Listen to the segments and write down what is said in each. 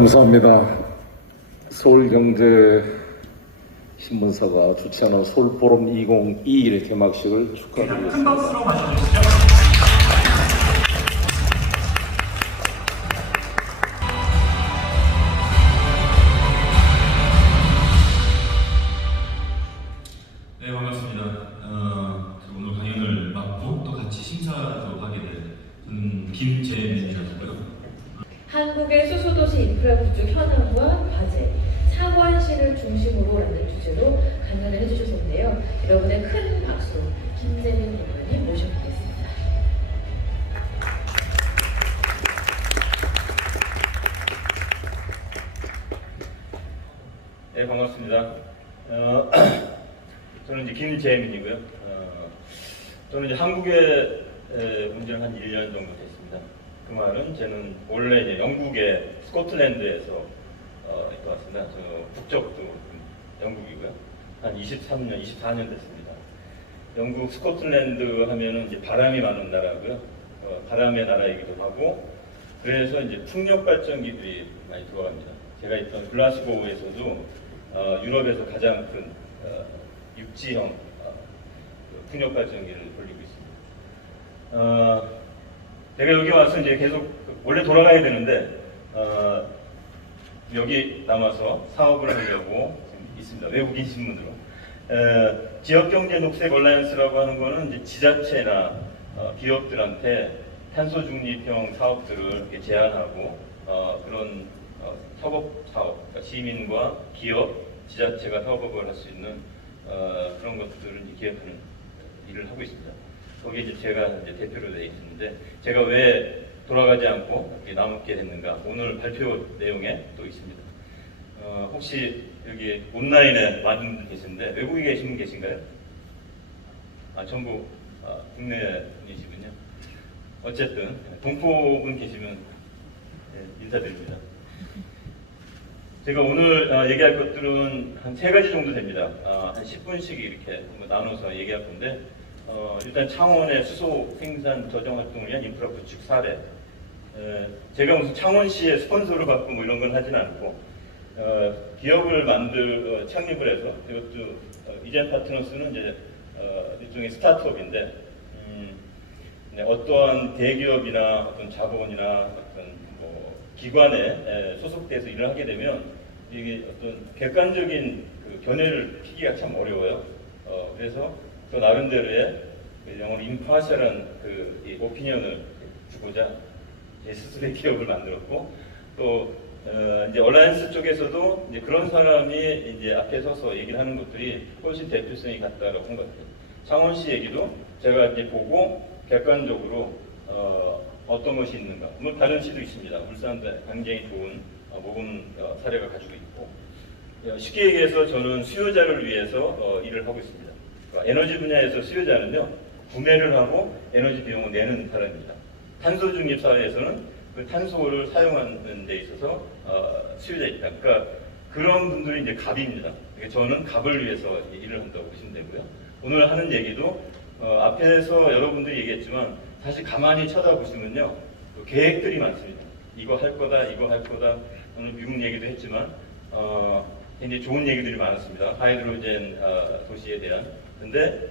감사합니다. 서울경제신문사가 주최하는 서울포럼 2021 개막식을 축하드리겠습니다. 큰 박수로 맞아주시죠. 네, 반갑습니다. 오늘 강연을 맡고 또 같이 심사도 하게 된 저는 김재민이라고요. 한국의 수소도시 인프라 구축 현황과 과제, 창원시를 중심으로라는 주제로 강연을 해주셨는데요. 여러분의 큰 박수로 김재민 대표님 모셔보겠습니다. 네, 반갑습니다. 저는 이제 김재민이고요. 저는 이제 한국에 온 지는 한 1년 정도 됐습니다. 그 말은 저는 원래 이제 영국의 스코틀랜드에서 있고 왔습니다. 저 국적도 영국이고요. 한 23년, 24년 됐습니다. 영국 스코틀랜드 하면은 이제 바람이 많은 나라고요. 바람의 나라이기도 하고, 그래서 이제 풍력 발전기들이 많이 들어갑니다. 제가 있던 글라스고우에서도 유럽에서 가장 큰 육지형 풍력 발전기를 돌리고 있습니다. 제가 여기 와서 이제 계속 원래 돌아가야 되는데 여기 남아서 사업을 하려고 있습니다. 외국인 신문으로. 지역경제 녹색 얼라이언스라고 하는 거는 이제 지자체나 기업들한테 탄소 중립형 사업들을 이렇게 제안하고 그런 협업 사업, 그러니까 시민과 기업, 지자체가 협업을 할 수 있는 그런 것들을 이제 기획하는 일을 하고 있습니다. 거기에 이제 제가 이제 대표로 되어 있는데, 제가 왜 돌아가지 않고 이렇게 남게 됐는가, 오늘 발표 내용에 또 있습니다. 혹시 여기 온라인에 많은 분들 계신데 외국에 계신 분 계신가요? 전부 국내 분이시군요. 어쨌든 동포분 계시면 인사드립니다. 제가 오늘 얘기할 것들은 한 3가지 정도 됩니다. 한 10분씩 이렇게 나눠서 얘기할 건데, 일단 창원의 수소 생산 저장 활동을 위한 인프라 구축 사례. 제가 무슨 창원시의 스폰서를 받고 뭐 이런 건 하진 않고, 기업을 창립을 해서, 이것도 이젠 파트너스는 이제 일종의 스타트업인데, 어떠한 대기업이나 어떤 자본이나 어떤 뭐 기관에 소속돼서 일을 하게 되면 이게 어떤 객관적인 그 견해를 피기가 참 어려워요. 그래서 또 나름대로의 영어로 임파셜한 그 오피니언을 주고자 제 스스로의 기업을 만들었고, 또 이제 얼라이언스 쪽에서도 이제 그런 사람이 이제 앞에 서서 얘기를 하는 것들이 훨씬 대표성이 같다라고 한 것 같아요. 창원시 얘기도 제가 이제 보고 객관적으로 어떤 것이 있는가. 물론 다른 시도 있습니다. 울산도 굉장히 좋은 모범 사례가 가지고 있고, 쉽게 얘기해서 저는 수요자를 위해서 일을 하고 있습니다. 그러니까 에너지 분야에서 수요자는요, 구매를 하고 에너지 비용을 내는 사람입니다. 탄소 중립 사회에서는 그 탄소를 사용하는 데 있어서 수요자 있다. 그러니까 그런 분들이 이제 갑입니다. 그러니까 저는 갑을 위해서 일을 한다고 보시면 되고요. 오늘 하는 얘기도 앞에서 여러분들이 얘기했지만 사실 가만히 쳐다보시면요, 계획들이 많습니다. 이거 할 거다, 이거 할 거다. 오늘 미국 얘기도 했지만 굉장히 좋은 얘기들이 많았습니다. 하이드로젠 도시에 대한. 근데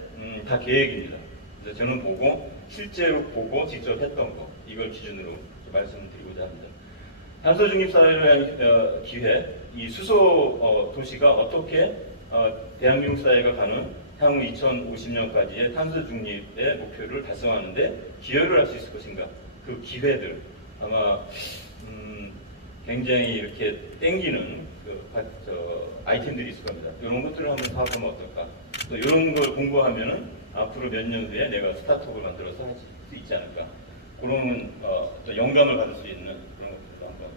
다 계획입니다. 그래서 저는 보고 실제로 보고 직접 했던 거, 이걸 기준으로 말씀을 드리고자 합니다. 탄소 중립 사회를 위한 기회, 이 수소 도시가 어떻게 대한민국 사회가 가는 향후 2050년까지의 탄소 중립의 목표를 달성하는데 기여를 할 수 있을 것인가? 그 기회들 아마 굉장히 이렇게 땡기는 아이템들이 있을 겁니다. 이런 것들을 한번 사업하면 어떨까? 또 이런 걸 공부하면은 앞으로 몇 년 후에 내가 스타트업을 만들어서 할 수 있지 않을까? 그러면 또 영감을 받을 수 있는 그런 것들도 한번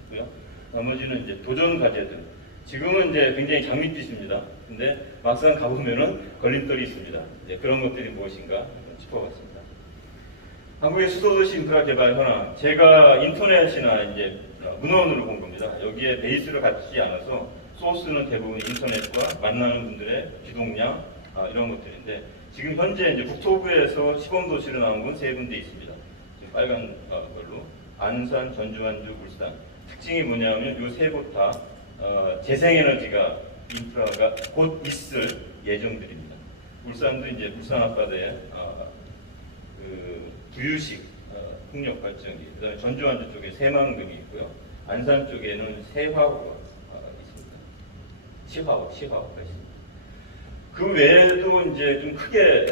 했고요. 나머지는 이제 도전 과제들. 지금은 이제 굉장히 장밋빛입니다. 근데 막상 가보면은 걸림돌이 있습니다. 이제 그런 것들이 무엇인가 짚어봤습니다. 한국의 수소도시 인프라 개발 현황. 제가 인터넷이나 이제 문헌으로 본 겁니다. 여기에 베이스를 갖지 않아서 소스는 대부분 인터넷과 만나는 분들의 기동량 이런 것들인데, 지금 현재 이제 국토부에서 시범도시로 나온 건 3군데 있습니다. 지금 빨간 걸로 안산, 전주, 완주, 울산. 특징이 뭐냐면 요 세 곳 다 재생에너지가 인프라가 곧 있을 예정들입니다. 울산도 이제 울산 앞바다에 그 부유식 풍력 발전기, 그다음에 전주 완주 쪽에 새만금이 있고요. 안산 쪽에는 새화호가 있습니다. 시화호가 있습니다. 그 외에도 이제 좀 크게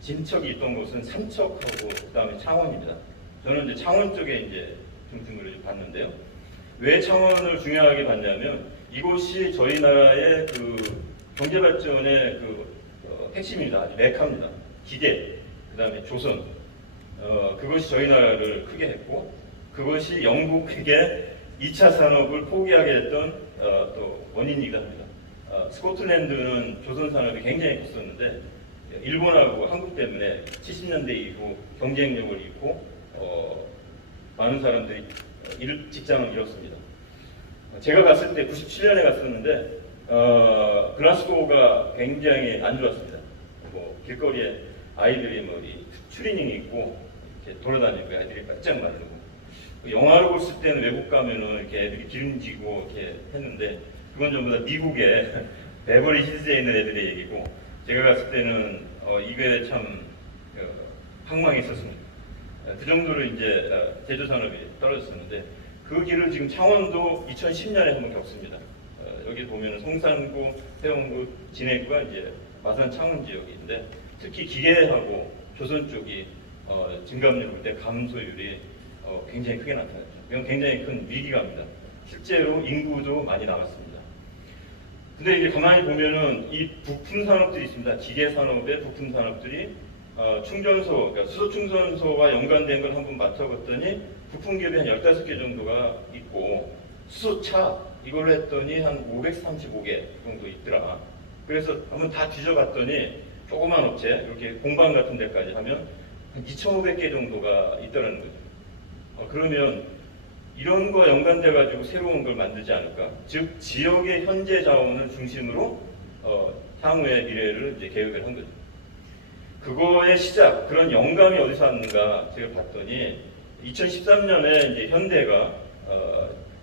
진척이 있던 곳은 삼척하고 그다음에 창원입니다. 저는 이제 창원 쪽에 이제 중심으로 봤는데요. 왜 창원을 중요하게 봤냐면 이곳이 저희 나라의 그 경제 발전의 그 핵심입니다. 아주 메카입니다. 기계, 그다음에 조선, 그것이 저희 나라를 크게 했고 그것이 영국에게 2차 산업을 포기하게 했던 또 원인이기도 합니다. 스코틀랜드는 조선 산업이 굉장히 컸었는데 일본하고 한국 때문에 70년대 이후 경쟁력을 잃고 많은 사람들이 직장을 잃었습니다. 제가 갔을 때 97년에 갔었는데 글라스고가 굉장히 안 좋았습니다. 뭐 길거리에 아이들이 뭐 추리닝이 입고 이렇게 돌아다니고 아이들이 깜짝 말르고 영화를 봤을 때는 외국 가면은 이렇게 애들이 기름지고 이렇게 했는데 그건 전부 다 미국의 베버리 힐즈에 있는 애들의 얘기고 제가 갔을 때는 이게 참 황망이 있었습니다. 그 정도로 이제 제조 산업이 떨어졌었는데 그 길을 지금 창원도 2010년에 한번 겪습니다. 여기 보면 송산구, 해운구, 진해구가 이제 마산 창원 지역인데 특히 기계하고 조선 쪽이 증감률을 볼 때 감소율이 굉장히 크게 나타났죠. 이건 굉장히 큰 위기감입니다. 실제로 인구도 많이 나갔습니다. 근데 이제 가만히 보면은 이 부품 산업들이 있습니다. 기계 산업의 부품 산업들이 충전소, 그러니까 수소 충전소와 연관된 걸 한번 맡아봤더니 부품 기업이 한 15개 정도가 있고 수소차 이걸로 했더니 한 535개 정도 있더라. 그래서 한번 다 뒤져봤더니 조그만 업체, 이렇게 공방 같은 데까지 하면 한 2,500개 정도가 있다는 거죠. 그러면 이런 거 연관돼 가지고 새로운 걸 만들지 않을까? 즉 지역의 현재 자원을 중심으로 향후의 미래를 이제 계획을 한 거죠. 그거의 시작, 그런 영감이 어디서 왔는가 제가 봤더니 2013년에 이제 현대가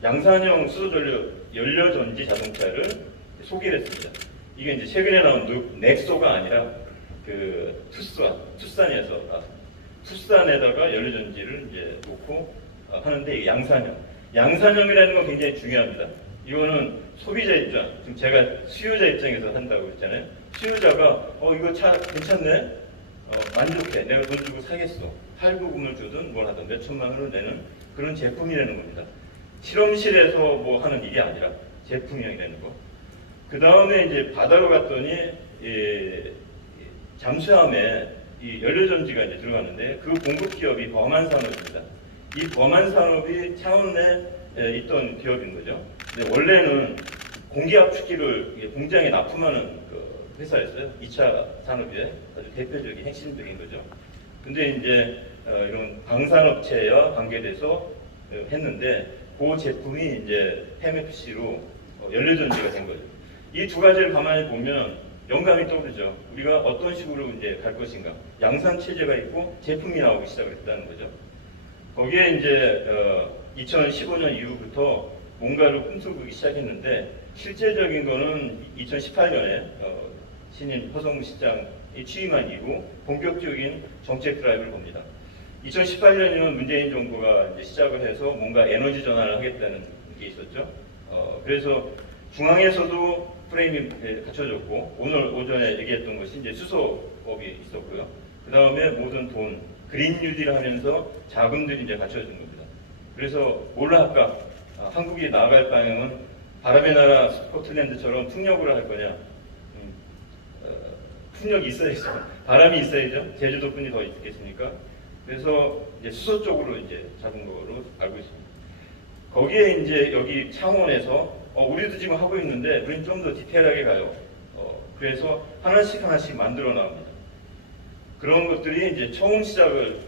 양산형 수소전력 연료전지 자동차를 소개를 했습니다. 이게 이제 최근에 나온 넥소가 아니라 그 투싼에다가 연료전지를 이제 놓고 하는데 이게 양산형이라는 건 굉장히 중요합니다. 이거는 소비자 입장, 지금 제가 수요자 입장에서 한다고 했잖아요. 수요자가 이거 차 괜찮네, 만족해, 내가 돈 주고 사겠어, 할부금을 주든 뭘 하든 몇 천만 원을 내는 그런 제품이라는 겁니다. 실험실에서 뭐 하는 일이 아니라 제품형이라는 거. 그 다음에 이제 바다로 갔더니 잠수함에 이 연료전지가 이제 들어갔는데 그 공급 기업이 범한산업입니다. 이 범한산업이 창원에 있던 기업인 거죠. 근데 원래는 공기압축기를 공장에 납품하는 그 회사였어요. 2차 산업의 아주 대표적인 핵심적인 거죠. 근데 이제 이런 방산업체와 관계돼서 했는데 그 제품이 이제 PMFC로 연료전지가 된 거죠. 이 두 가지를 가만히 보면 영감이 떠오르죠. 우리가 어떤 식으로 이제 갈 것인가. 양산 체제가 있고 제품이 나오기 시작했다는 거죠. 거기에 이제 2015년 이후부터 뭔가를 꿈꾸기 시작했는데 실제적인 거는 2018년에 신임 허성무 시장이 취임한 이후 본격적인 정책 드라이브를 봅니다. 2018년에는 문재인 정부가 이제 시작을 해서 뭔가 에너지 전환을 하겠다는 게 있었죠. 그래서 중앙에서도 프레임이 갖춰졌고 오늘 오전에 얘기했던 것이 이제 수소업이 있었고요. 그 다음에 모든 돈, 그린 뉴딜 하면서 자금들이 이제 갖춰진 겁니다. 그래서 뭘로 할까? 한국이 나아갈 방향은 바람의 나라 스코틀랜드처럼 풍력으로 할 거냐? 풍력이 있어야죠. 바람이 있어야죠. 제주도뿐이 더 있겠습니까? 그래서 이제 수소 쪽으로 이제 잡은 거로 알고 있습니다. 거기에 이제 여기 창원에서 우리도 지금 하고 있는데 우리는 좀 더 디테일하게 가요. 그래서 하나씩 만들어 나옵니다. 그런 것들이 이제 처음 시작을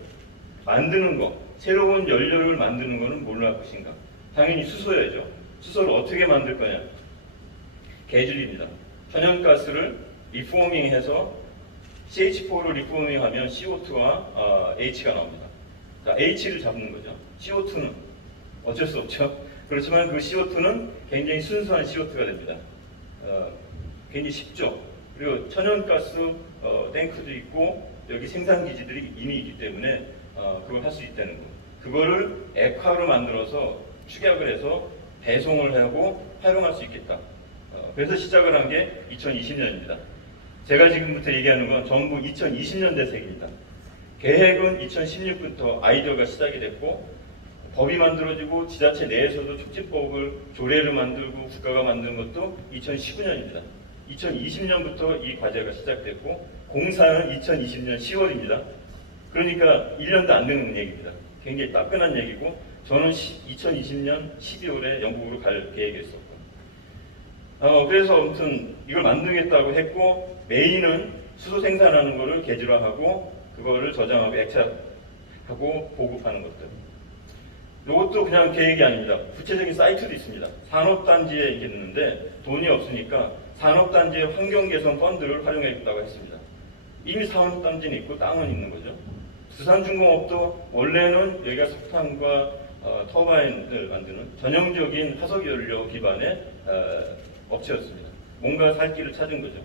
만드는 거, 새로운 연료를 만드는 거는 뭘로 할 것인가? 당연히 수소여야죠. 수소를 어떻게 만들 거냐? 계줄입니다. 천연가스를 리포밍해서 CH4로 리포밍하면 CO2와 H가 나옵니다. 자, H를 잡는 거죠. CO2는 어쩔 수 없죠. 그렇지만 그 CO2는 굉장히 순수한 CO2가 됩니다. 굉장히 쉽죠. 그리고 천연가스 탱크도 있고 여기 생산기지들이 이미 있기 때문에 그걸 할 수 있다는 거. 그거를 액화로 만들어서 축약을 해서 배송을 하고 활용할 수 있겠다. 그래서 시작을 한 게 2020년입니다. 제가 지금부터 얘기하는 건 전부 2020년 대책입니다. 계획은 2016부터 아이디어가 시작이 됐고 법이 만들어지고 지자체 내에서도 촉진법을 조례를 만들고 국가가 만든 것도 2019년입니다. 2020년부터 이 과제가 시작됐고 공사는 2020년 10월입니다. 그러니까 1년도 안 되는 얘기입니다. 굉장히 따끈한 얘기고 저는 2020년 12월에 영국으로 갈 계획이었었고 그래서 아무튼 이걸 만들겠다고 했고 메인은 수소 생산하는 거를 계절화하고 그거를 저장하고 액착하고 보급하는 것들. 이것도 그냥 계획이 아닙니다. 구체적인 사이트도 있습니다. 산업단지에 있는데 돈이 없으니까 산업단지의 환경개선 펀드를 활용해줬다고 했습니다. 이미 산업단지는 있고 땅은 있는 거죠. 두산중공업도 원래는 여기가 석탄과 터바인을 만드는 전형적인 화석연료 기반의 업체였습니다. 뭔가 살 길을 찾은 거죠.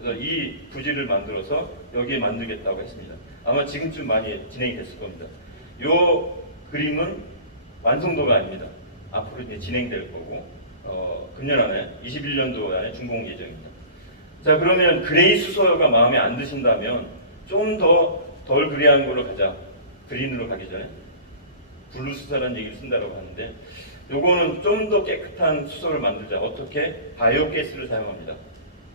그래서 이 부지를 만들어서 여기에 만들겠다고 했습니다. 아마 지금쯤 많이 진행이 됐을 겁니다. 이 그림은 완성도가 아닙니다. 앞으로 이제 진행될 거고 금년 안에 21년도 안에 준공 예정입니다. 자, 그러면 그레이 수소가 마음에 안 드신다면 좀 더 덜 그레이한 걸로 가자. 그린으로 가기 전에 블루 수소라는 얘기를 쓴다고 하는데 요거는 좀 더 깨끗한 수소를 만들자. 어떻게? 바이오가스를 사용합니다.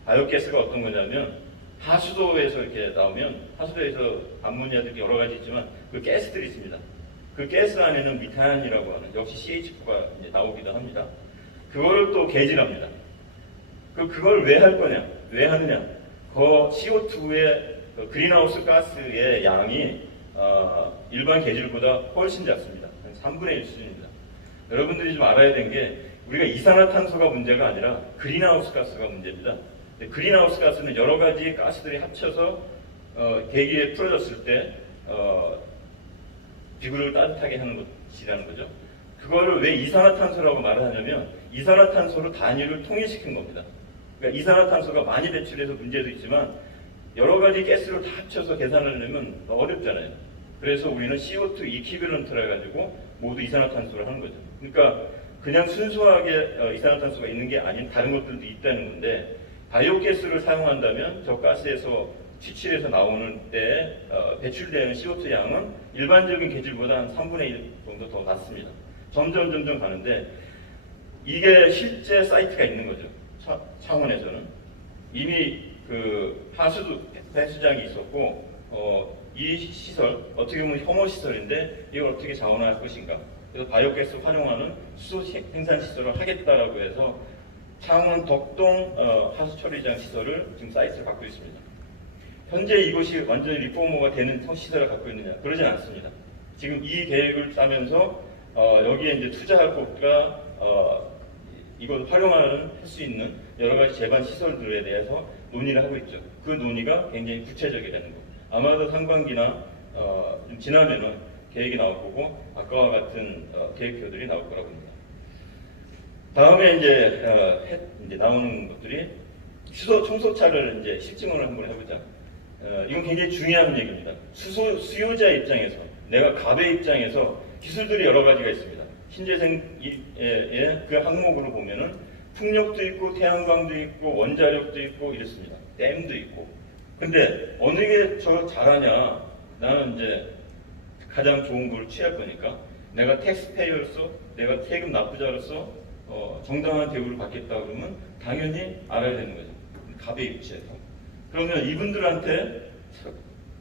바이오가스가 어떤 거냐면 하수도에서 이렇게 나오면 하수도에서 암모니아들이 여러 가지 있지만 그 가스들이 있습니다. 그 가스 안에는 미탄이라고 하는 역시 CH4가 이제 나오기도 합니다. 그거를 또 개질합니다. 그걸 왜 할 거냐? 왜 하느냐? 그 CO2의 그린하우스 가스의 양이 일반 개질보다 훨씬 작습니다. 3분의 1 수준입니다. 여러분들이 좀 알아야 되는 게 우리가 이산화탄소가 문제가 아니라 그린하우스 가스가 문제입니다. 그린하우스 가스는 여러 가지 가스들이 합쳐서 대기에 풀어졌을 때 지구를 따뜻하게 하는 것이라는 거죠. 그거를 왜 이산화탄소라고 말을 하냐면 이산화탄소로 단위를 통일시킨 겁니다. 그러니까 이산화탄소가 많이 배출해서 문제도 있지만 여러 가지 가스를 다 합쳐서 계산을 하려면 어렵잖아요. 그래서 우리는 CO2 이퀴밸런트를 해가지고 모두 이산화탄소를 하는 거죠. 그러니까 그냥 순수하게 이산화탄소가 있는 게 아닌 다른 것들도 있다는 건데 바이오가스를 사용한다면 저 가스에서 취출해서 나오는 때 배출되는 CO2 양은 일반적인 계질보다 한 3분의 1 정도 더 낮습니다. 점점 가는데 이게 실제 사이트가 있는 거죠. 창원에서는 이미 그 하수도 배수장이 있었고 이 시설 어떻게 보면 혐오 시설인데 이걸 어떻게 자원화할 것인가. 그래서 바이오가스 활용하는 수소 생산 시설을 하겠다라고 해서 창원 덕동 하수처리장 시설을 지금 사이트를 갖고 있습니다. 현재 이것이 완전히 리포머가 되는 시설을 갖고 있느냐? 그러진 않습니다. 지금 이 계획을 짜면서 여기에 이제 투자할 곳과 이걸 할 수 있는 여러 가지 제반 시설들에 대해서 논의를 하고 있죠. 그 논의가 굉장히 구체적이라는 거. 아마도 상반기나 좀 지나면은 계획이 나올 거고 아까와 같은 계획표들이 나올 거라고 봅니다. 다음에 이제 나오는 것들이 수소 청소차를 이제 실증을 한번 해보자. 이건 굉장히 중요한 얘기입니다. 수요자 입장에서 내가 갑의 입장에서 기술들이 여러 가지가 있습니다. 신재생의 그 항목으로 보면은 풍력도 있고 태양광도 있고 원자력도 있고 이렇습니다. 댐도 있고. 근데 어느 게 저 잘하냐? 나는 이제 가장 좋은 걸 취할 거니까 내가 텍스페이어로서 내가 세금 납부자로서 정당한 대우를 받겠다 그러면 당연히 알아야 되는 거죠. 갑의 입장에서. 그러면 이분들한테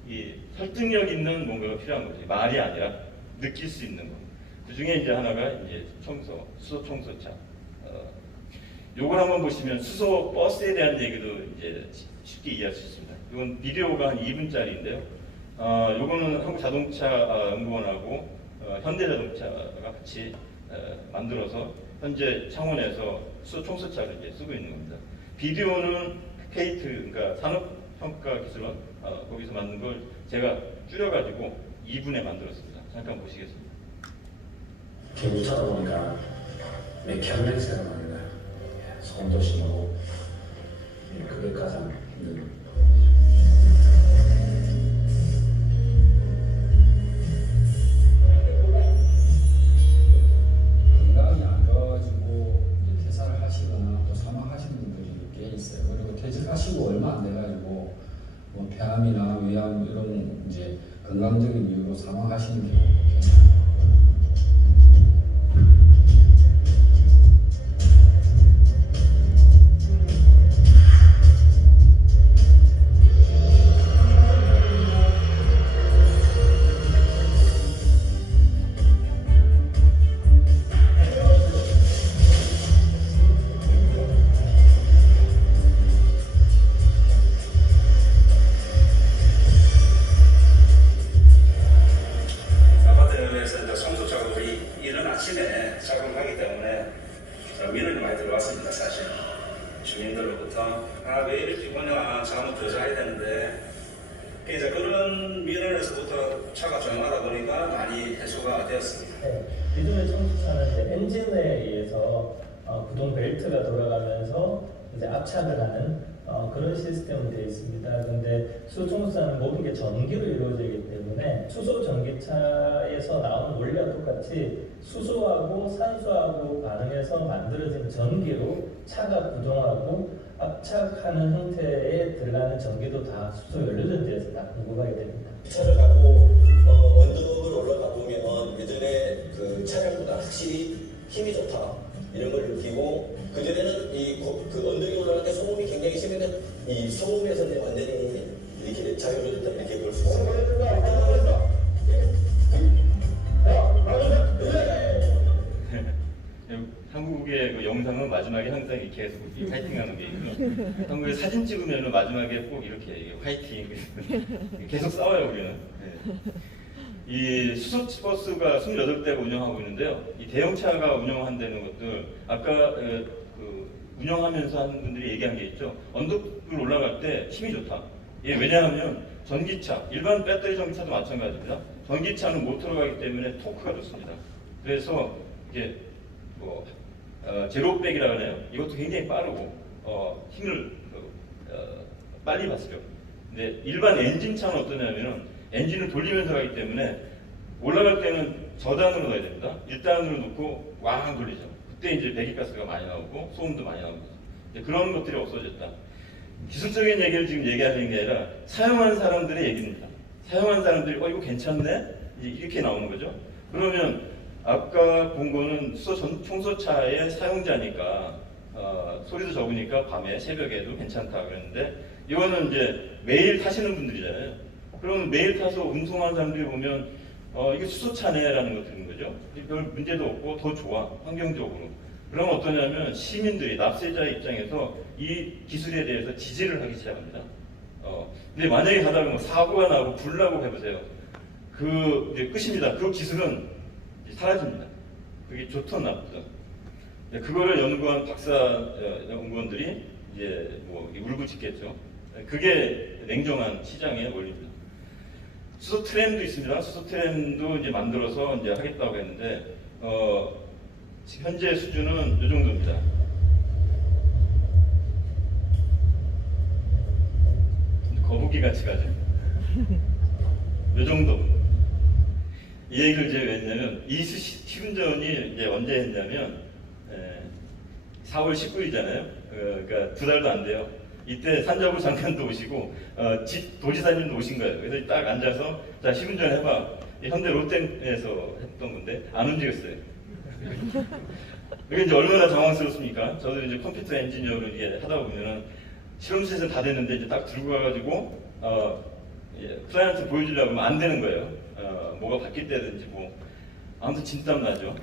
이 설득력 있는 뭔가가 필요한 거지. 말이 아니라 느낄 수 있는 거. 그 중에 이제 하나가 이제 수소 청소차. 요걸 한번 보시면 수소 버스에 대한 얘기도 이제 쉽게 이해할 수 있습니다. 이건 비디오가 한 2분짜리인데요. 요거는 한국자동차연구원하고 현대자동차가 같이 만들어서 현재 창원에서 수소 청소차를 이제 쓰고 있는 겁니다. 비디오는 케이트, 그러니까 산업평가기술원 거기서 만든 걸 제가 줄여가지고 2분에 만들었습니다. 잠깐 보시겠습니다. 계속 찾아보니까 매캐한 냄새가 나는 거예요. 소금도 심하고 그게 가장 힘든. 건강이 안 좋아지고 이제 퇴사를 하시거나 또 사망하시는 분들이 꽤 있어요. 그리고 퇴직하시고 얼마 안 돼가지고 뭐 폐암이나 위암 이런 이제 건강적인 이유로 사망하시는 경우도 꽤 많아요. 아파트에서 이제 송수 작업이 이른 아침에 작업하기 때문에 민원이 많이 들어왔습니다. 사실 주민들로부터 왜 이렇게 오냐, 잠을 더 자야 되는데 이제 그런 민원에서부터 차가 조용하다 보니까 많이 해소가 되었습니다. 네, 요즘에 청수차는 이제 엔진에 의해서 구동 벨트가 돌아가면서 이제 압착을 하는 그런 시스템으로 되어 있습니다. 그런데 수소 청수차는 모든 게 전기로 이루어지기 때문에 수소 전기차에서 나오는 원리와 똑같이 수소하고 산소하고 반응해서 만들어진 전기로 차가 구동하고 압착하는 형태에 들어가는 전기도 다 수소 연료 전지에서 다 공급하게 됩니다. 차를 가고 언덕을 올라가 보면 예전에 그 차량보다 확실히 힘이 좋다 이런 걸 느끼고 그 전에는 그 언덕이 올라갈 때 소음이 굉장히 심했는데 이 소음에서 이제 완전히 이렇게 자유로워졌다 이렇게 볼 수 있습니다. 한국의 그 영상은 마지막에 항상 이렇게 계속 이 파이팅하는 게 있고, 한국에 사진 찍으면 마지막에 꼭 이렇게 파이팅 계속 싸워요 우리는. 네. 이 수소버스가 28대가 운영하고 있는데요. 이 대형차가 운영한다는 것들 아까 그 운영하면서 하는 분들이 얘기한 게 있죠. 언덕을 올라갈 때 힘이 좋다. 예, 왜냐하면 전기차, 일반 배터리 전기차도 마찬가지입니다. 전기차는 모터로 가기 때문에 토크가 좋습니다. 그래서 이제 뭐 제로백이라고 하나요? 이것도 굉장히 빠르고 힘을 빨리 받죠. 근데 일반 엔진차는 어떠냐면은 엔진을 돌리면서 가기 때문에 올라갈 때는 저단으로 넣어야 됩니다. 1단으로 놓고 왕 돌리죠. 그때 이제 배기가스가 많이 나오고 소음도 많이 나오고 그런 것들이 없어졌다. 기술적인 얘기를 지금 얘기하는 게 아니라 사용한 사람들의 얘기입니다. 사용한 사람들이 이거 괜찮네? 이렇게 나오는 거죠. 그러면 아까 본 거는 수소 청소차의 사용자니까 소리도 적으니까 밤에 새벽에도 괜찮다 그랬는데 이거는 이제 매일 타시는 분들이잖아요. 그러면 매일 타서 운송하는 사람들이 보면 이게 수소차네라는 거 들은 거죠. 별 문제도 없고 더 좋아 환경적으로. 그러면 어떠냐면 시민들이 납세자 입장에서 이 기술에 대해서 지지를 하기 시작합니다. 근데 만약에 가다가 뭐 사고가 나고 불나고 해보세요. 그 이제 끝입니다. 그 기술은 이제 사라집니다. 그게 좋든 나쁘든. 그거를 연구한 박사 연구원들이 이제 뭐 울부짖겠죠. 그게 냉정한 시장의 원리입니다. 수소 트램도 있습니다. 수소 트램도 이제 만들어서 이제 하겠다고 했는데 현재 수준은 이 정도입니다. 거북이 같이 가죠. 이 정도. 이 얘기를 제가 왜 했냐면 이 시운전이 이제 언제 했냐면 4월 19일이잖아요. 그러니까 2달도 안 돼요. 이때 산자부 장관도 오시고 도지사님도 오신 거예요. 그래서 딱 앉아서 자 시운전 해봐. 현대 롯데에서 했던 건데 안 움직였어요. 이게 이제 얼마나 당황스럽습니까? 저도 이제 컴퓨터 엔지니어로 이게 하다 보면은 실험실에서 다 됐는데 이제 딱 들고 가가지고 클라이언트 보여주려고 하면 안 되는 거예요. 뭐가 바뀔 때든지 뭐 아무튼 진땀 나죠.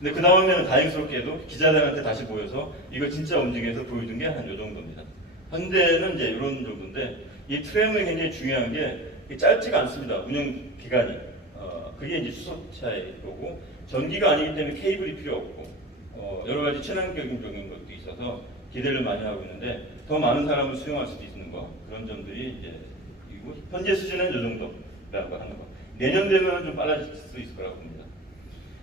근데 그 다음에는 다행스럽게도 기자들한테 다시 보여서 이거 진짜 움직여서 보여준 게 한 요 정도입니다. 현대는 이제 이런 정도인데 이 트램은 굉장히 중요한 게 짧지가 않습니다. 운영 기간이. 그게 이제 수소차의 거고 전기가 아니기 때문에 케이블이 필요 없고 여러 가지 친환경적인 것도 있어서 기대를 많이 하고 있는데 더 많은 사람을 수용할 수도 있는 거 그런 점들이 이제 그리고 현재 수준은 이 정도라고 하는 거. 내년 되면 좀 빨라질 수 있을 거라고 봅니다.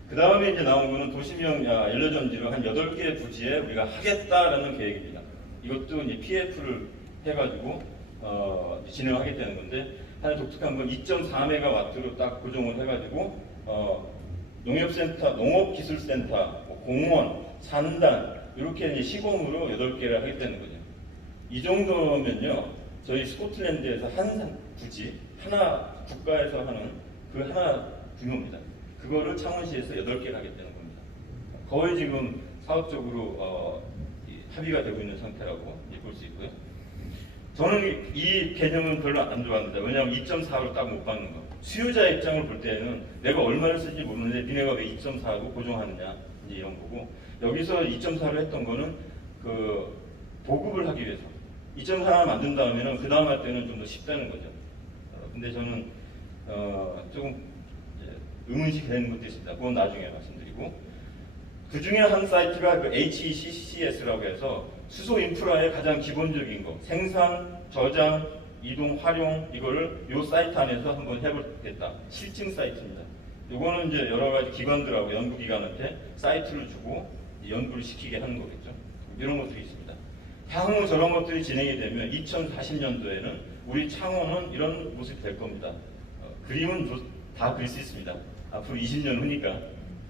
그 다음에 이제 나온 거는 도시명 연료전지로 한 8개 부지에 우리가 하겠다라는 계획입니다. 이것도 이제 PF를 해가지고 진행하겠다는 건데, 하나 독특한 건 2.4메가와트로 딱 고정을 해가지고 농협센터, 농업기술센터, 공원, 산단 이렇게 이제 시범으로 8개를 하겠다는 거죠. 이 정도면요, 저희 스코틀랜드에서 한 부지 하나, 국가에서 하는 그 하나 규모입니다. 그거를 창원시에서 8개를 하겠다는 겁니다. 거의 지금 사업적으로 합의가 되고 있는 상태라고 볼 수 있고요. 저는 이 개념은 별로 안 좋아합니다. 왜냐하면 2.4로 딱 못 받는 거. 수요자 입장을 볼 때는 내가 얼마를 쓸지 모르는데 니네가 왜 2.4로 고정하느냐, 이제 이런 거고, 여기서 2.4로 했던 거는 그 보급을 하기 위해서 2.4 만든 다음에는 그 다음 할 때는 좀 더 쉽다는 거죠. 근데 저는 조금 의문시 되는 것도 있습니다. 그건 나중에 말씀드리고, 그 중에 한 사이트가 그 HECCS라고 해서 수소 인프라의 가장 기본적인 거, 생산, 저장, 이동, 활용, 이거를 이 사이트 안에서 한번 해보겠다. 실증 사이트입니다. 이거는 이제 여러 가지 기관들하고 연구기관한테 사이트를 주고 연구를 시키게 하는 거겠죠. 이런 것들이 있습니다. 향후 저런 것들이 진행이 되면 2040년도에는 우리 창원은 이런 모습이 될 겁니다. 그림은 다 그릴 수 있습니다. 앞으로 20년 후니까.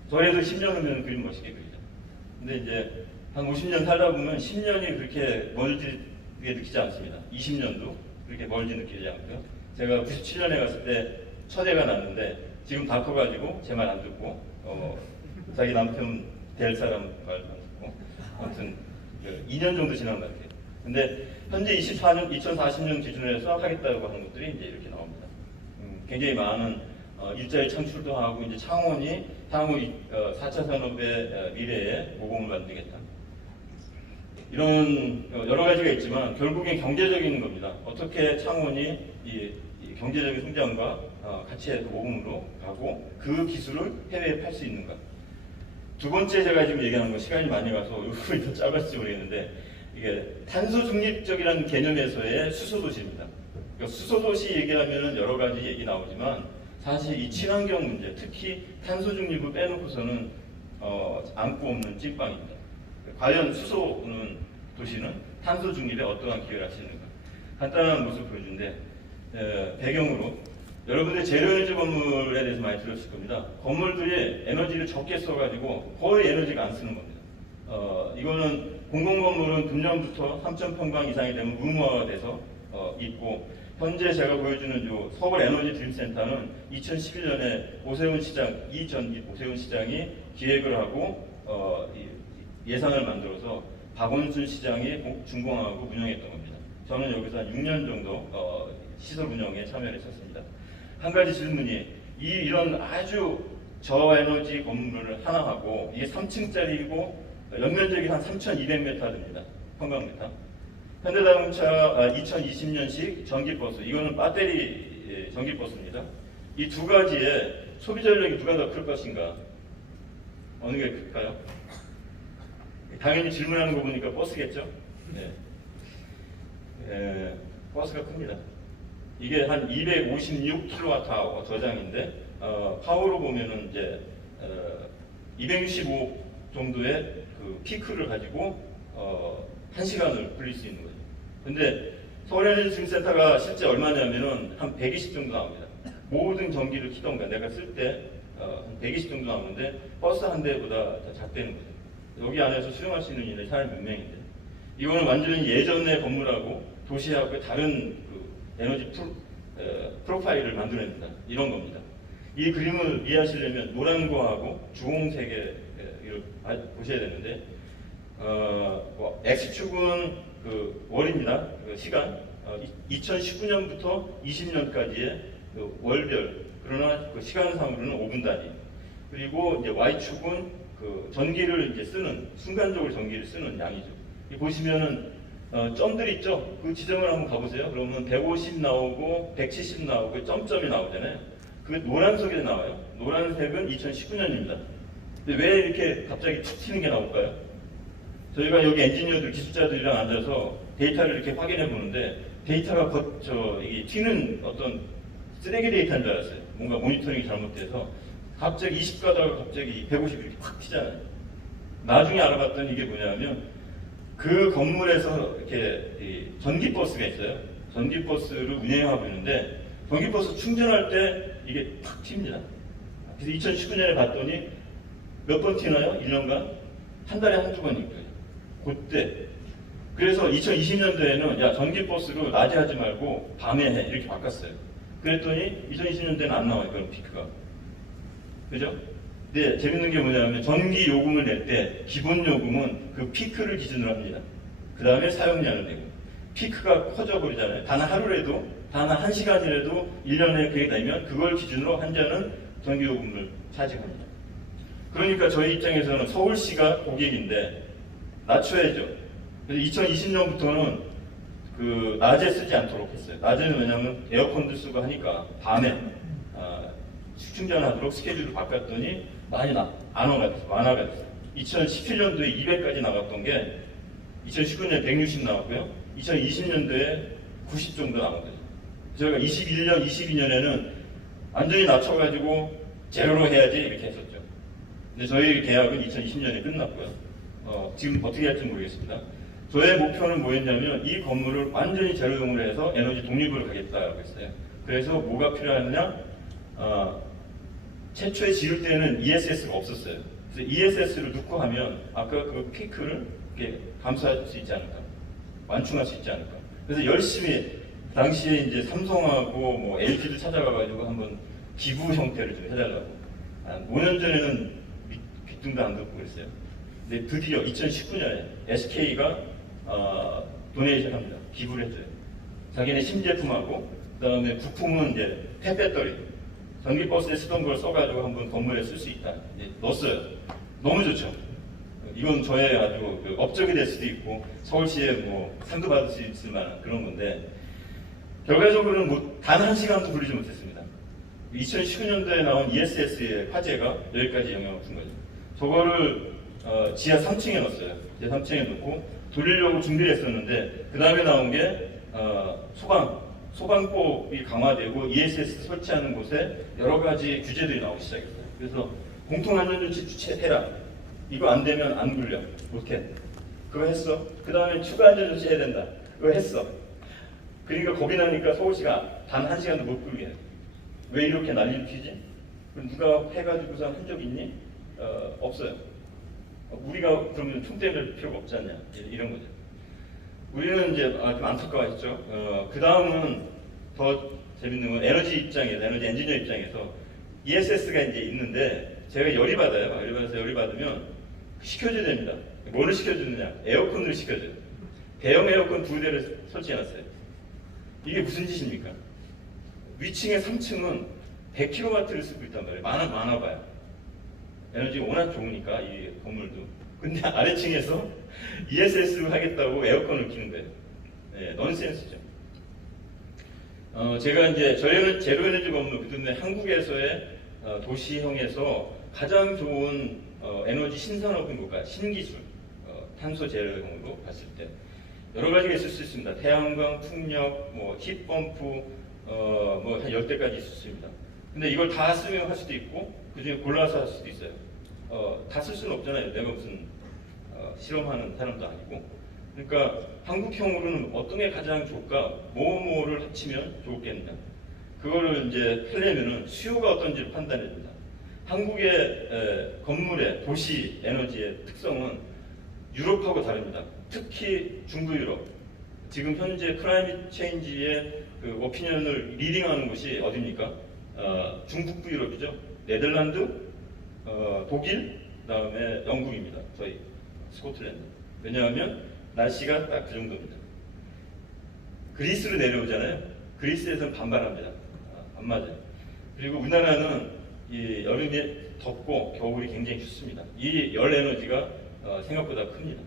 저에도 10년 후면 그림 멋있게 그리죠. 근데 이제 한 50년 살다 보면 10년이 그렇게 멀게 느끼지 않습니다. 20년도 그렇게 멀지 느끼지 않고요. 제가 97년에 갔을 때 첫 애가 났는데 지금 다 커가지고 제 말 안 듣고 자기 남편 될 사람 말 안 듣고, 아무튼 2년 정도 지난 것 같아요. 근데 현재 2040년 기준으로 해서 하겠다고 하는 것들이 이제 이렇게 나옵니다. 굉장히 많은 일자리 창출도 하고, 이제 창원이 향후 4차 산업의 미래에 모범을 만들겠다. 이런 여러 가지가 있지만 결국엔 경제적인 겁니다. 어떻게 창원이 이 경제적인 성장과 같이 해서 모범으로 가고 그 기술을 해외에 팔 수 있는가. 두 번째 제가 지금 얘기하는 건 시간이 많이 가서 이 부분이 더 짧았을지 모르겠는데, 이게 탄소 중립적이라는 개념에서의 수소도시입니다. 그러니까 수소도시 얘기하면 여러 가지 얘기 나오지만 사실 이 친환경 문제, 특히 탄소 중립을 빼놓고서는 안고 없는 찐빵입니다. 과연 수소는 도시는 탄소 중립에 어떠한 기여를 할 수 있는가. 간단한 모습을 보여주는데, 배경으로 여러분들 제로에너지 건물에 대해서 많이 들었을 겁니다. 건물들이 에너지를 적게 써가지고 거의 에너지가 안 쓰는 겁니다. 이거는 공공건물은 금년부터 3,000평방 이상이 되면 의무화가 돼서 있고, 현재 제가 보여주는 요 서울 에너지 드림센터는 2011년에 오세훈 시장, 이전 오세훈 시장이 기획을 하고 예산을 만들어서 박원순 시장이 준공하고 운영했던 겁니다. 저는 여기서 한 6년 정도 시설 운영에 참여를 했었습니다. 한 가지 질문이, 이런 아주 저에너지 건물을 하나 하고 이게 3층짜리이고 연면적이 한 3,200m 됩니다. 평방미터. 현대자동차 2020년식 전기버스, 이거는 배터리 전기버스입니다. 이 두 가지에 소비 전력이 누가 더 클 것인가? 어느 게 클까요? 당연히 질문하는 거 보니까 버스겠죠? 네. 버스가 큽니다. 이게 한 256kWh 저장인데, 파워로 보면은 이제 265 정도의 그 피크를 가지고 1시간을 굴릴 수 있는 거죠. 근데 서울에너지 중센터가 실제 얼마냐면은 한 120 정도 나옵니다. 모든 전기를 키던가 내가 쓸 때 한 120 정도 나오는데 버스 한 대보다 더 작다는 거죠. 여기 안에서 수용할 수 있는 인원이 사람이 몇 명인데, 이거는 완전히 예전의 건물하고 도시하고 다른 그 에너지 프로파일을 만들어낸다, 이런 겁니다. 이 그림을 이해하시려면 노란 거하고 주홍색의 이걸 보셔야 되는데, X축은 그 월입니다. 그 시간 2019년부터 20년까지의 그 월별, 그러나 그 시간상으로는 5분 단위. 그리고 이제 Y축은 그 전기를 이제 쓰는, 순간적으로 전기를 쓰는 양이죠. 이 보시면은 점들 있죠? 그 지점을 한번 가보세요. 그러면 150 나오고 170 나오고 점점이 나오잖아요. 그게 노란색에 나와요. 노란색은 2019년입니다. 근데 왜 이렇게 갑자기 툭 튀는 게 나올까요? 저희가 여기 엔지니어들, 기술자들이랑 앉아서 데이터를 이렇게 확인해 보는데, 데이터가 이게 튀는 어떤 쓰레기 데이터인 줄 알았어요. 뭔가 모니터링이 잘못돼서 갑자기 20 가다가 갑자기 150 이렇게 확 튀잖아요. 나중에 알아봤더니 이게 뭐냐면 그 건물에서 이렇게 이 전기버스가 있어요. 전기버스를 운행하고 있는데 전기버스 충전할 때 이게 탁 튑니다. 그래서 2019년에 봤더니 몇 번 튀나요? 1년간? 한 달에 한두 번일 거예요. 그때. 그래서 2020년도에는 야 전기버스로 낮에 하지 말고 밤에 해 이렇게 바꿨어요. 그랬더니 2020년도에는 안 나와요. 그런 피크가. 그죠? 근데 재밌는 게 뭐냐면 전기 요금을 낼 때 기본 요금은 그 피크를 기준으로 합니다. 그 다음에 사용량을 내고 피크가 커져버리잖아요. 단 하루라도 단 한 시간이라도 1년에 그게 되면 그걸 기준으로 환자는 전기 요금을 차지합니다. 그러니까 저희 입장에서는 서울시가 고객인데 낮춰야죠. 그래서 2020년부터는 그 낮에 쓰지 않도록 했어요. 낮에는 왜냐하면 에어컨도 쓰고 하니까 밤에 충전하도록 스케줄을 바꿨더니 많이 완화가 됐어요. 2017년도에 200까지 나갔던 게 2019년에 160 나왔고요. 2020년도에 90 정도 나온 거죠. 저희가 21년, 22년에는 완전히 낮춰가지고 제로로 해야지 이렇게 했었죠. 근데 저희 계약은 2020년에 끝났고요. 지금 어떻게 할지 모르겠습니다. 저의 목표는 뭐였냐면 이 건물을 완전히 제로용으로 해서 에너지 독립을 가겠다고 했어요. 그래서 뭐가 필요하느냐? 최초에 지을 때는 ESS가 없었어요. 그래서 ESS를 넣고 하면 아까 그 피크를 이렇게 감수할 수 있지 않을까? 완충할 수 있지 않을까? 그래서 열심히 당시에 이제 삼성하고 뭐 LG도 찾아가가지고 한번 기부 형태를 좀 해달라고. 5년 전에는 귀등도 안 듣고 그랬어요. 근데 드디어 2019년에 SK가 도네이션 합니다. 기부를 했어요. 자기네 신제품하고 그다음에 부품은 이제 폐배터리 전기버스에 쓰던 걸 써가지고 한번 건물에 쓸 수 있다. 이제 넣었어요. 너무 좋죠. 이건 저의 아주 그 업적이 될 수도 있고 서울시에 뭐 상도 받을 수 있을 만한 그런 건데 결과적으로는 단 한 시간도 부리지 못했습니다. 2019년도에 나온 ESS의 화재가 여기까지 영향을 준 거죠. 저거를 지하 3층에 넣었어요. 지하 3층에 넣고 돌리려고 준비를 했었는데 그 다음에 나온 게 소방법이 강화되고 ESS 설치하는 곳에 여러 가지 규제들이 나오기 시작했어요. 그래서 공통안전조치 주체해라. 이거 안 되면 안 굴려. 못해. 그거 했어. 그 다음에 추가 안전조치 해야 된다. 그거 했어. 그러니까 겁이 나니까 서울시가 단 한 시간도 못 굴게 해. 왜 이렇게 난리를 피지? 누가 해가지고서 한 적 있니? 없어요. 우리가 그러면 총 때릴 필요가 없지 않냐? 이런 거죠. 우리는 이제 좀 안타까워했죠. 그 다음은 더 재밌는 건 에너지 입장에서, 에너지 엔지니어 입장에서 ESS가 이제 있는데 제가 열이 받아요. 열이 받으면 시켜줘야 됩니다. 뭐를 시켜주느냐? 에어컨을 시켜줘요. 대형 에어컨 2대를 설치해놨어요. 이게 무슨 짓입니까? 위층에 3층은 100kW를 쓰고 있단 말이에요. 많아 봐요. 에너지가 워낙 좋으니까 이 건물도. 근데 아래층에서 ESS를 하겠다고 에어컨을 키는 거예요. 네, 넌센스죠. 제가 이제 저희는 제로 에너지 건물 그런데 한국에서의 도시형에서 가장 좋은 에너지 신산업인 국가 신기술 탄소 제로형으로 봤을 때 여러 가지가 있을 수 있습니다. 태양광, 풍력, 뭐 힙펌프, 뭐 한 10대까지 있을 수 있습니다. 근데 이걸 다 쓰면 할 수도 있고 그중에 골라서 할 수도 있어요. 다 쓸 수는 없잖아요. 내가 무슨 실험하는 사람도 아니고. 그러니까 한국형으로는 어떤 게 가장 좋을까? 뭐를 합치면 좋겠느냐? 그거를 이제 하려면은 수요가 어떤지를 판단해야 됩니다. 한국의 건물의 도시 에너지의 특성은 유럽하고 다릅니다. 특히 중부 유럽. 지금 현재 클라이밋 체인지의 그 오피니언을 리딩하는 곳이 어디입니까? 중북부 유럽이죠. 네덜란드, 독일, 그다음에 영국입니다. 저희 스코틀랜드. 왜냐하면 날씨가 딱 그 정도입니다. 그리스로 내려오잖아요. 그리스에서는 반반합니다. 안 맞아요. 그리고 우리나라는 이 여름에 덥고 겨울이 굉장히 춥습니다. 이 열 에너지가 생각보다 큽니다.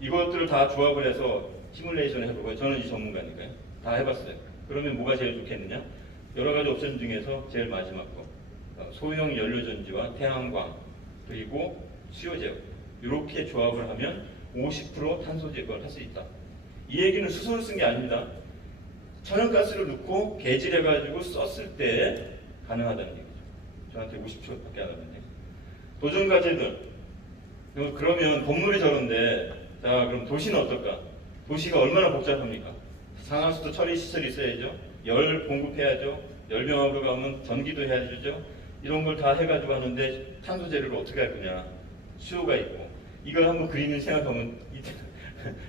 이것들을 다 조합을 해서 시뮬레이션 해보고 저는 이 전문가니까요. 다 해봤어요. 그러면 뭐가 제일 좋겠느냐? 여러 가지 옵션 중에서 제일 마지막 거 소형 연료전지와 태양광 그리고 수요 제어 이렇게 조합을 하면 50% 탄소 제거를 할 수 있다. 이 얘기는 수소를 쓴 게 아닙니다. 천연가스를 넣고 개질해가지고 썼을 때 가능하다는 얘기죠. 저한테 50초밖에 안 하는데. 도전과제들. 그러면 건물이 저런데, 자, 그럼 도시는 어떨까? 도시가 얼마나 복잡합니까? 상하수도 처리 시설이 있어야죠. 열 공급해야죠. 열병합으로 가면 전기도 해야 되죠. 이런 걸 다 해가지고 하는데 탄소 재료를 어떻게 할 거냐. 수요가 있고. 이걸 한번 그림을 생각하면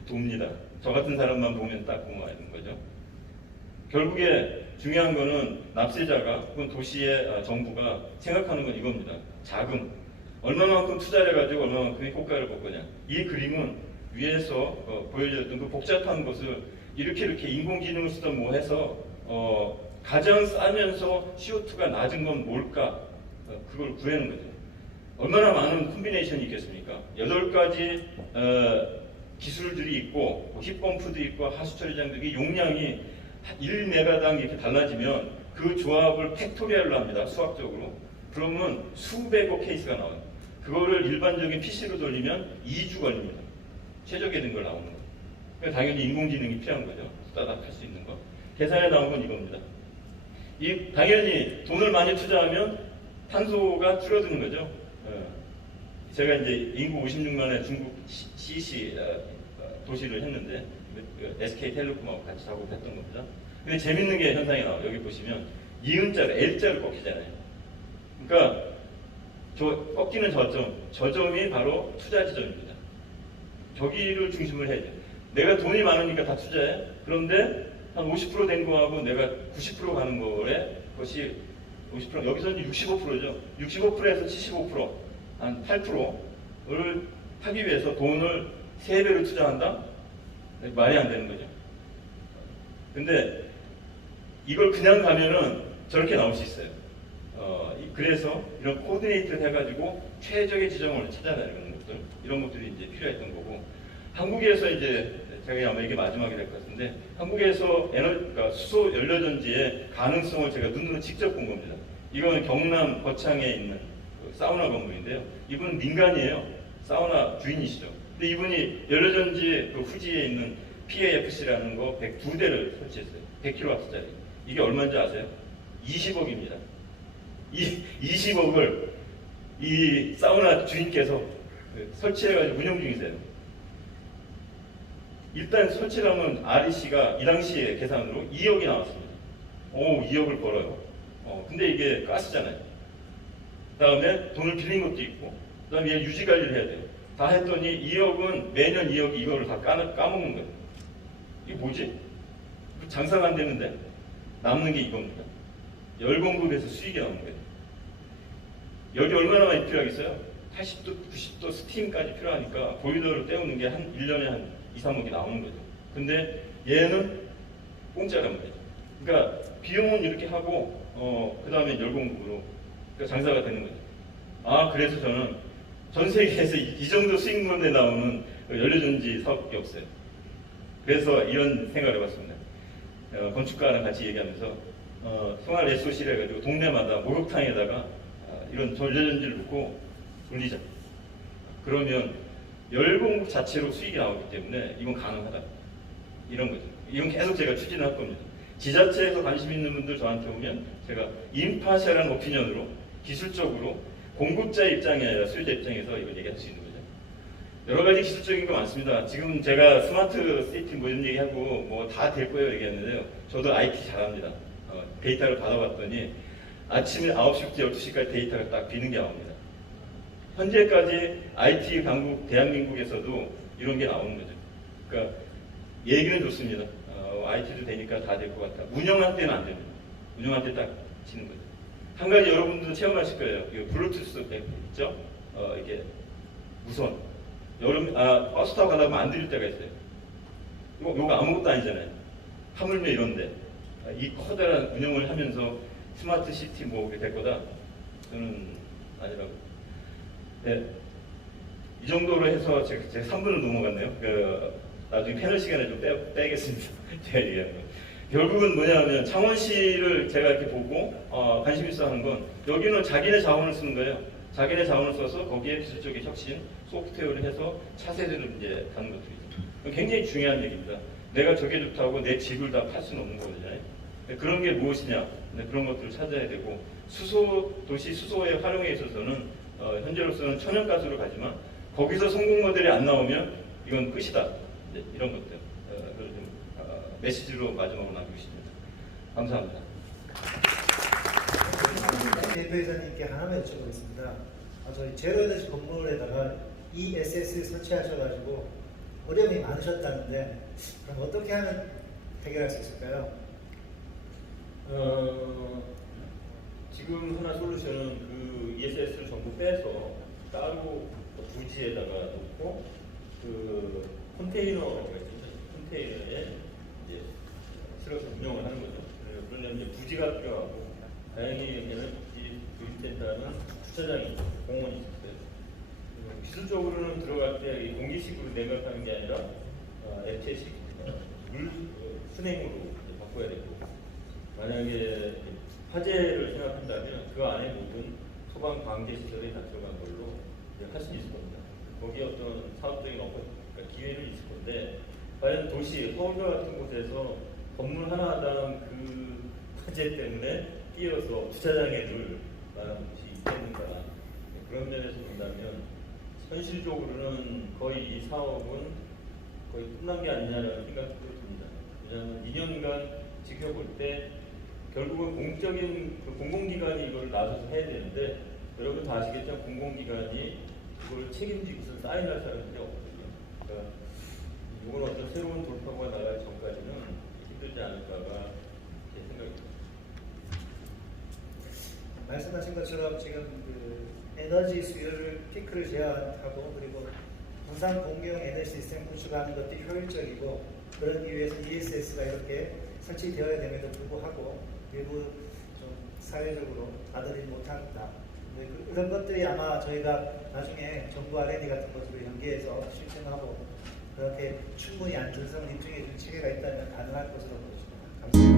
돕니다. 저 같은 사람만 보면 딱 보면 아는 거죠. 결국에 중요한 거는 납세자가 혹은 도시의 정부가 생각하는 건 이겁니다. 자금. 얼마만큼 투자를 해가지고 얼마만큼의 효과를 볼 거냐. 이 그림은 위에서 보여줬던 그 복잡한 것을 이렇게 인공지능을 쓰던 뭐 해서 가장 싸면서 CO2가 낮은 건 뭘까? 그걸 구하는 거죠. 얼마나 많은 콤비네이션이 있겠습니까? 8가지 기술들이 있고 힙펌프도 있고 하수처리장 등이 용량이 1메가당 이렇게 달라지면 그 조합을 팩토리얼로 합니다. 수학적으로. 그러면 수백억 케이스가 나와요. 그거를 일반적인 PC로 돌리면 2주 걸립니다. 최적의 된 걸 나오는 거. 그러니까 당연히 인공지능이 필요한 거죠. 따닥 할 수 있는 거. 계산에 나온 건 이겁니다. 당연히 돈을 많이 투자하면 탄소가 줄어드는 거죠. 제가 이제 인구 56만의 중국 CC 도시를 했는데 SK텔레콤하고 같이 작업했던 겁니다. 근데 재밌는 게 현상이 나와요. 여기 보시면 이음자를 L자를 꺾이잖아요. 그러니까 꺾이는 저점이 바로 투자 지점입니다. 저기를 중심을 해야 돼요. 내가 돈이 많으니까 다 투자해. 그런데 한 50% 된 거하고 내가 90% 가는 거에 그것이 50%, 여기서는 65%죠. 65%에서 75%, 한 8%를 하기 위해서 돈을 3배로 투자한다? 말이 안 되는 거죠. 근데 이걸 그냥 가면은 저렇게 나올 수 있어요. 그래서 이런 코디네이트를 해가지고 최적의 지점을 찾아내는 것들, 이런 것들이 이제 필요했던 거고, 한국에서 이제 제가 아마 이게 마지막이 될 것 같은데, 한국에서 그러니까 수소 연료전지의 가능성을 제가 눈으로 직접 본 겁니다. 이거는 경남 거창에 있는 그 사우나 건물인데요. 이분은 민간이에요. 사우나 주인이시죠. 근데 이분이 연료전지 그 후지에 있는 PAFC라는 거 102대를 설치했어요. 100kW짜리. 이게 얼마인지 아세요? 20억입니다. 20억을 이 사우나 주인께서 설치해가지고 운영 중이세요. 일단 설치를 하면 REC가 이 당시에 계산으로 2억이 나왔습니다. 오, 2억을 벌어요. 근데 이게 가스잖아요. 그 다음에 돈을 빌린 것도 있고, 그 다음에 얘 유지 관리를 해야 돼요. 다 했더니 2억은 매년 2억 이거를 다 까먹는 거예요. 이게 뭐지? 장사가 안 되는데 남는 게 이겁니다. 열 공급에서 수익이 나오는 거예요. 열이 얼마나 많이 필요하겠어요? 80도, 90도 스팀까지 필요하니까 보일러를 때우는 게 한 1년에 한 2, 3억이 나오는 거죠. 근데 얘는 공짜란 말이죠. 그러니까 비용은 이렇게 하고 그 다음에 열 공급으로 그러니까 장사가 되는 거죠. 그래서 저는 전 세계에서 이 정도 수익률에 나오는 연료전지 사업밖에 없어요. 그래서 이런 생각을 해봤습니다. 건축가랑 같이 얘기하면서 송알 SOC를 해가지고 동네마다 목욕탕에다가 이런 연료전지를 넣고 돌리자. 그러면 열 공급 자체로 수익이 나오기 때문에 이건 가능하다. 이런 거죠. 이건 계속 제가 추진할 겁니다. 지자체에서 관심 있는 분들 저한테 오면 제가 임파셜한 오피니언으로 기술적으로 공급자 입장이 아니라 수요자 입장에서 이걸 얘기할 수 있는 거죠. 여러 가지 기술적인 거 많습니다. 지금 제가 스마트 시티 뭐 이런 얘기하고 뭐 다 될 거예요 얘기했는데요. 저도 IT 잘합니다. 데이터를 받아봤더니 아침에 9시부터 12시까지 데이터가 딱 비는 게 나옵니다. 현재까지 IT 강국 대한민국에서도 이런 게 나오는 거죠. 그러니까 얘기는 좋습니다. IT도 되니까 다 될 것 같다. 운영할 때는 안 됩니다. 운영할 때 딱 치는 거죠. 한 가지 여러분들도 체험하실 거예요. 이거 블루투스 앱 있죠? 이게 무선. 버스 타고 가다 보면 안 들릴 때가 있어요. 이거 아무것도 아니잖아요. 하물며 이런데. 이 커다란 운영을 하면서 스마트 시티 뭐 될 거다? 저는 아니라고. 네. 이 정도로 해서 제가 3분을 넘어갔네요. 나중에 패널 시간에 좀 빼겠습니다. 제가 얘기하는 거. 결국은 뭐냐면 창원시를 제가 이렇게 보고 관심 있어 하는 건 여기는 자기네 자원을 쓰는 거예요. 자기네 자원을 써서 거기에 기술적인 혁신, 소프트웨어를 해서 차세대를 이제 가는 것들이죠. 굉장히 중요한 얘기입니다. 내가 저게 좋다고 내 집을 다 팔 수는 없는 거잖아요. 그런 게 무엇이냐? 그런 것들을 찾아야 되고 도시 수소의 활용에 있어서는 현재로서는 천연가스로 가지만 거기서 성공 모델이 안 나오면 이건 끝이다. 이제 이런 것들 그걸 좀 메시지로 마지막으로 남기고 싶습니다. 감사합니다. 대표이사님께 하나만 여쭤보겠습니다. 저희 제로에너지 건물에다가 ESS 설치하셔가지고 어려움이 많으셨다는데 그럼 어떻게 하면 해결할 수 있을까요? 지금 하나 솔루션은 그 ESS를 전부 빼서 따로 부지에다가 놓고 그 컨테이너가 있습니다. 컨테이너에 이제 실어서 운영을 하는 거죠. 그러면 이제 부지가 필요하고 다행히 여기는 도입된다는 주차장이 있고 공원이 있어요. 기술적으로는 들어갈 때 이 공기식으로 내각하는 게 아니라 액체식 물 순행으로 바꿔야 되고 만약에 화재를 생각한다면 그 안에 모든 소방 방제 시설이 다 들어간 걸로 할 수 있을 겁니다. 거기에 어떤 사업적인 그러니까 기회는 있을 건데 과연 도시 서울과 같은 곳에서 건물 하나당 그 화재 때문에 끼어서 주차장에 넣을 만한 곳이 있겠는가 그런 면에서 본다면 현실적으로는 거의 이 사업은 거의 끝난 게 아니냐라는 생각도 듭니다. 왜냐하면 2년간 지켜볼 때 결국은 공적인 그 공공기관이 이걸 나서서 해야 되는데 여러분 다 아시겠지만 공공기관이 이걸 책임지고서 사인할 사람들이 없거든요. 그러니까 이건 어떤 새로운 돌파구가 나갈 전까지는 힘들지 않을까가 제 생각입니다. 말씀하신 것처럼 지금 그 에너지 수요를 피크를 제한하고 그리고 부산 공용 에너지 시스템 구축하는 것도 효율적이고 그러기 위해서 ESS가 이렇게 설치되어야 됨에도 불구하고 일부 좀 사회적으로 받아들이지 못합니다. 그런 것들이 아마 저희가 나중에 정부 R&D 같은 것으로 연계해서 실증하고 그렇게 충분히 안전성을 입증해 줄 체계가 있다면 가능할 것으로 보여집니다. 감사합니다.